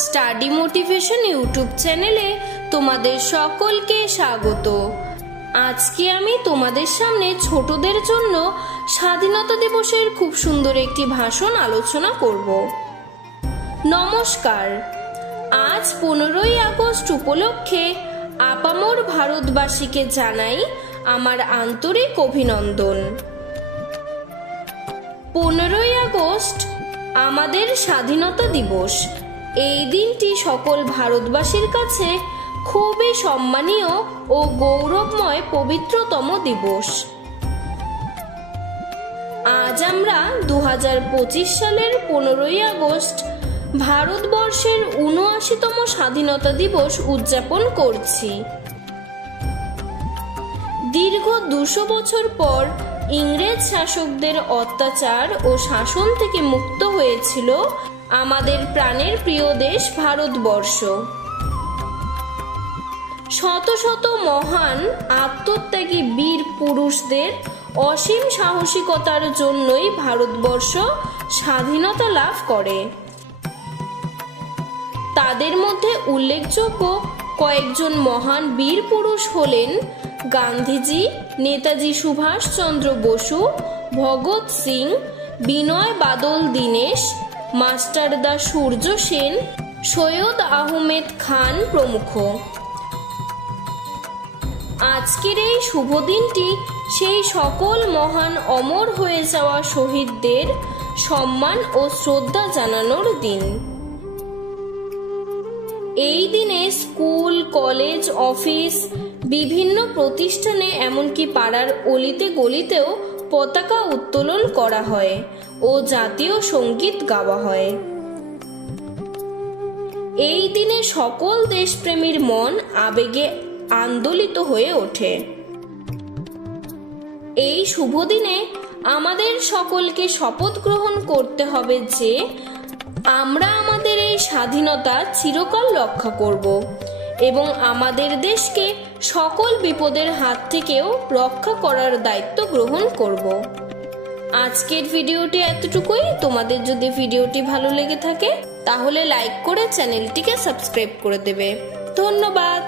Study motivation YouTube চ্যানেলে তোমাদের সকলকে স্বাগত। আজকে আমি তোমাদের সামনে ছোটদের জন্য স্বাধীনতা দিবসের খুব সুন্দর একটি ভাষণ আলোচনা করব। নমস্কার, আজ 15ই আগস্ট উপলক্ষে আপামর ভারতবাসীকে জানাই আমার আন্তরিক অভিনন্দন। 15ই আগস্ট আমাদের স্বাধীনতা দিবস। এই দিনটি সকল ভারতবাসীর কাছে খুবই সম্মানীয় ও গৌরবময় পবিত্রতম দিবস। আজ আমরা 2025 সালের 15ই আগস্ট ভারতবর্ষের ৭৯তম স্বাধীনতা দিবস উদযাপন করছি। দীর্ঘ 200 বছর পর ইংরেজ শাসকদের অত্যাচার ও শাসন থেকে মুক্ত হয়েছিল আমাদের প্রাণের প্রিয় দেশ ভারতবর্ষ। শত শত মহান আত্মত্যাগী বীর পুরুষদের অসীম সাহসিকতার জন্যই ভারতবর্ষ স্বাধীনতা লাভ করে। তাদের মধ্যে উল্লেখযোগ্য কয়েকজন মহান বীর পুরুষ হলেন গান্ধীজি, নেতাজি সুভাষচন্দ্র বসু, ভগৎ সিং, বিনয় বাদল দীনেশ, মাস্টারদা সূর্য সেন, সৈয়দ আহমেদ খান প্রমুখ। আজকের এই শুভ দিনটি সেই সকল মহান অমর হয়ে যাওয়া শহীদদের সম্মান ও শ্রদ্ধা জানানোর দিন। এই দিনে স্কুল, কলেজ, অফিস, বিভিন্ন প্রতিষ্ঠানে এমনকি পাড়ার অলিতে গলিতেও পতাকা উত্তোলন করা হয় ও জাতীয় সঙ্গীত গাওয়া হয়। এই দিনে সকল দেশপ্রেমীর মন আবেগে আন্দোলিত হয়ে ওঠে। এই শুভ দিনে আমাদের সকলকে শপথ গ্রহণ করতে হবে যে আমরা আমাদের এই স্বাধীনতা চিরকাল রক্ষা করব এবং আমাদের দেশকে সকল বিপদের হাত থেকেও রক্ষা করার দায়িত্ব গ্রহণ করব। আজকের ভিডিওটি এতটুকুই। তোমাদের যদি ভিডিওটি ভালো লেগে থাকে তাহলে লাইক করে চ্যানেলটিকে সাবস্ক্রাইব করে দেবে। ধন্যবাদ।